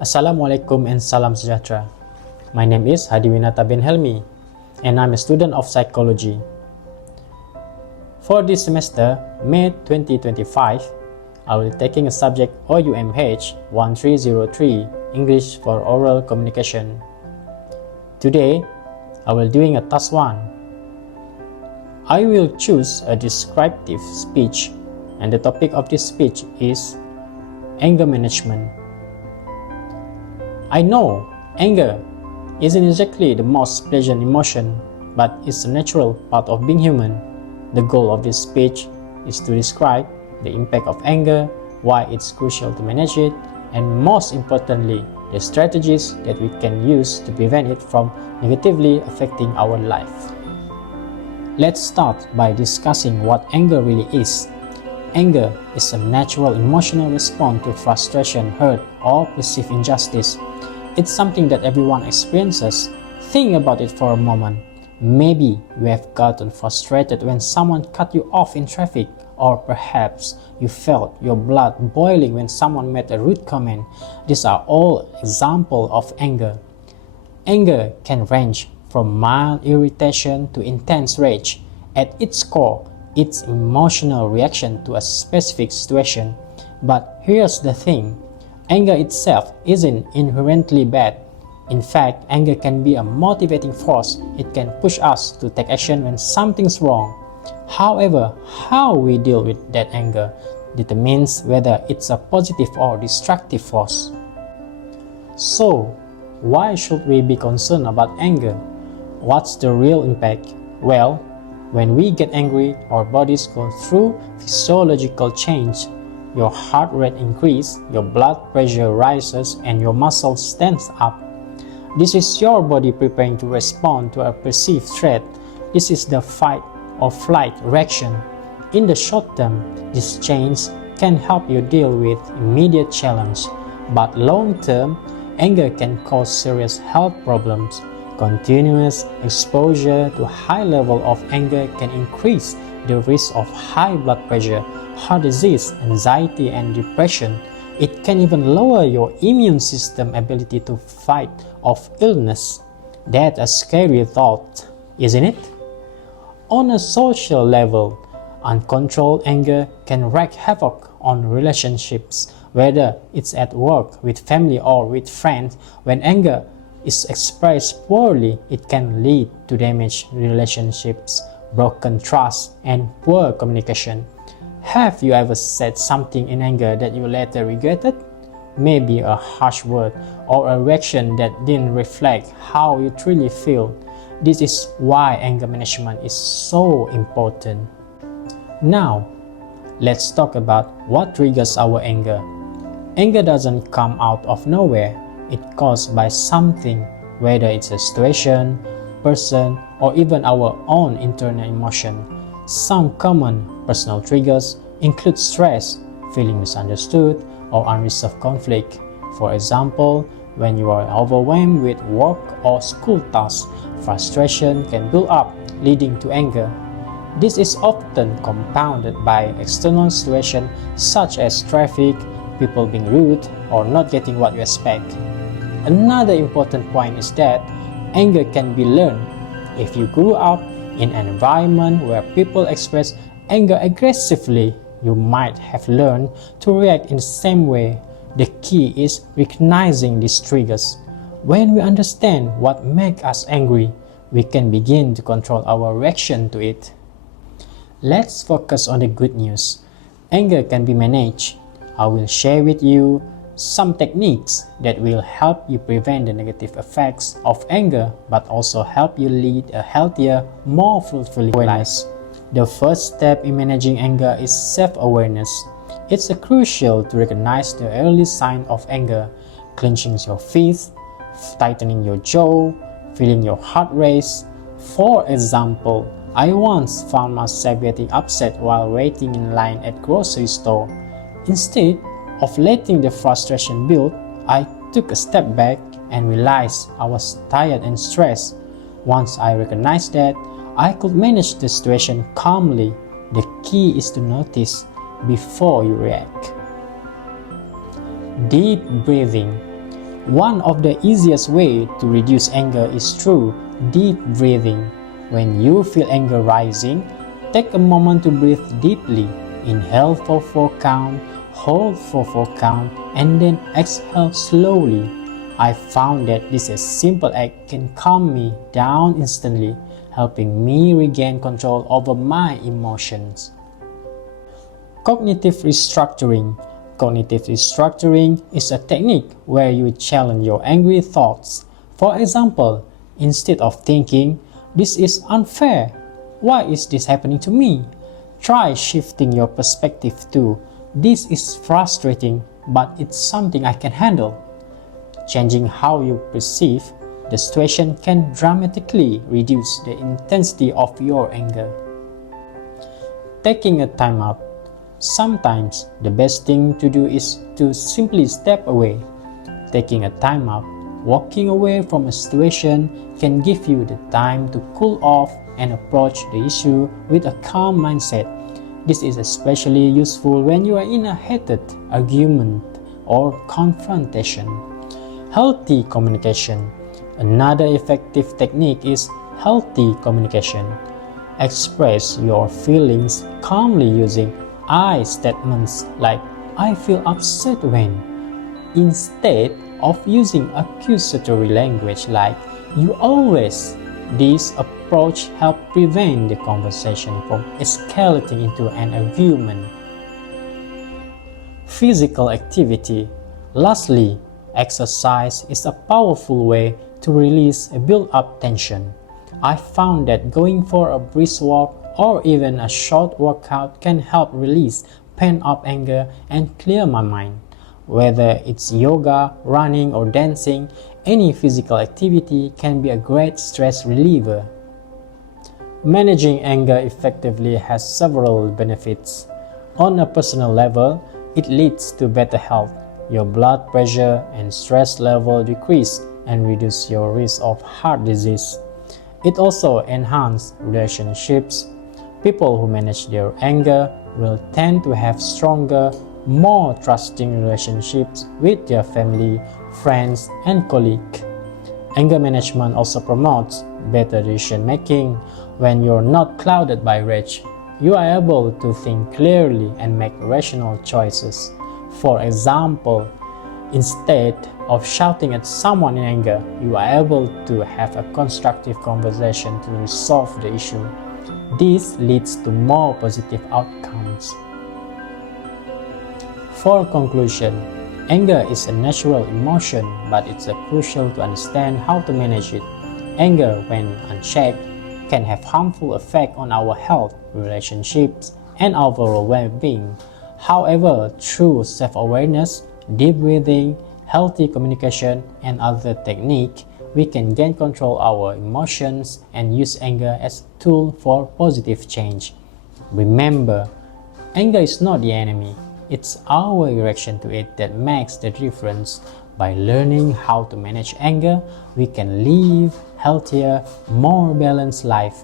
Assalamualaikum and salam sejahtera. My name is Hadiwinata bin Helmi and I'm a student of psychology. For this semester, May 2025, I will be taking a subject OUMH1303 English for Oral Communication. Today, I will doing a task 1. I will choose a descriptive speech and the topic of this speech is anger management. I know anger isn't exactly the most pleasant emotion, but it's a natural part of being human. The goal of this speech is to describe the impact of anger, why it's crucial to manage it, and most importantly, the strategies that we can use to prevent it from negatively affecting our life. Let's start by discussing what anger really is. Anger is a natural emotional response to frustration, hurt, or perceived injustice. It's something that everyone experiences. Think about it for a moment. Maybe you have gotten frustrated when someone cut you off in traffic, or perhaps you felt your blood boiling when someone made a rude comment. These are all examples of anger. Anger can range from mild irritation to intense rage. At its core, it's emotional reaction to a specific situation. But here's the thing. Anger itself isn't inherently bad. In fact, anger can be a motivating force. It can push us to take action when something's wrong. However, how we deal with that anger determines whether it's a positive or destructive force. So, why should we be concerned about anger? What's the real impact? Well, when we get angry, our bodies go through physiological change. Your heart rate increases, your blood pressure rises, and your muscles stand up. This is your body preparing to respond to a perceived threat. This is the fight or flight reaction. In the short term, this change can help you deal with immediate challenge, but long term, anger can cause serious health problems. Continuous exposure to high level of anger can increase the risk of high blood pressure, heart disease, anxiety, and depression. It can even lower your immune system ability to fight off illness. That's a scary thought, isn't it? On a social level, uncontrolled anger can wreak havoc on relationships, whether it's at work, with family, or with friends. When anger is expressed poorly, it can lead to damaged relationships, broken trust, and poor communication. Have you ever said something in anger that you later regretted? Maybe a harsh word or a reaction that didn't reflect how you truly feel. This is why anger management is so important. Now, let's talk about what triggers our anger. Anger doesn't come out of nowhere. It's caused by something, whether it's a situation, person, or even our own internal emotion. Some common personal triggers include stress, feeling misunderstood, or unresolved conflict. For example, when you are overwhelmed with work or school tasks, frustration can build up, leading to anger. This is often compounded by external situations such as traffic, people being rude, or not getting what you expect. Another important point is that anger can be learned. If you grew up in an environment where people express anger aggressively, you might have learned to react in the same way. The key is recognizing these triggers. When we understand what makes us angry, we can begin to control our reaction to it. Let's focus on the good news. Anger can be managed. I will share with you some techniques that will help you prevent the negative effects of anger, but also help you lead a healthier, more fulfilling life. The first step in managing anger is self-awareness. It's crucial to recognize the early sign of anger: clenching your fists, tightening your jaw, feeling your heart race. For example, I once found myself getting upset while waiting in line at grocery store. Instead of letting the frustration build, I took a step back and realized I was tired and stressed. Once I recognized that, I could manage the situation calmly. The key is to notice before you react. Deep breathing. One of the easiest ways to reduce anger is through deep breathing. When you feel anger rising, take a moment to breathe deeply. Inhale for 4 count, hold for 4 count, and then exhale slowly. I found that this simple act can calm me down instantly, helping me regain control over my emotions. Cognitive restructuring. Cognitive restructuring is a technique where you challenge your angry thoughts. For example, instead of thinking, "This is unfair. Why is this happening to me?" try shifting your perspective to, "This is frustrating, but it's something I can handle." Changing how you perceive the situation can dramatically reduce the intensity of your anger. Taking a time out. Sometimes the best thing to do is to simply step away. Taking a time out, walking away from a situation can give you the time to cool off and approach the issue with a calm mindset. This is especially useful when you are in a heated argument or confrontation. Healthy communication. Another effective technique is healthy communication. Express your feelings calmly using I statements like "I feel upset when," instead of using accusatory language like "you always." This approach helps prevent the conversation from escalating into an argument. Physical activity. Lastly, exercise is a powerful way to release a built-up tension. I found that going for a brisk walk or even a short workout can help release pent-up anger and clear my mind. Whether it's yoga, running, or dancing, any physical activity can be a great stress reliever. Managing anger effectively has several benefits. On a personal level, it leads to better health. Your blood pressure and stress level decrease and reduce your risk of heart disease. It also enhances relationships. People who manage their anger will tend to have stronger, more trusting relationships with their family, friends, and colleagues. Anger management also promotes better decision making. When you're not clouded by rage, you are able to think clearly and make rational choices. For example, instead of shouting at someone in anger, you are able to have a constructive conversation to resolve the issue. This leads to more positive outcomes. For conclusion, anger is a natural emotion, but it's crucial to understand how to manage it. Anger, when unchecked, can have harmful effects on our health, relationships, and overall well-being. However, through self-awareness, deep breathing, healthy communication, and other techniques, we can gain control of our emotions and use anger as a tool for positive change. Remember, anger is not the enemy. It's our reaction to it that makes the difference. By learning how to manage anger, we can live healthier, more balanced life.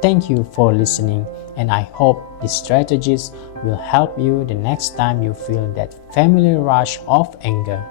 Thank you for listening, and I hope these strategies will help you the next time you feel that familiar rush of anger.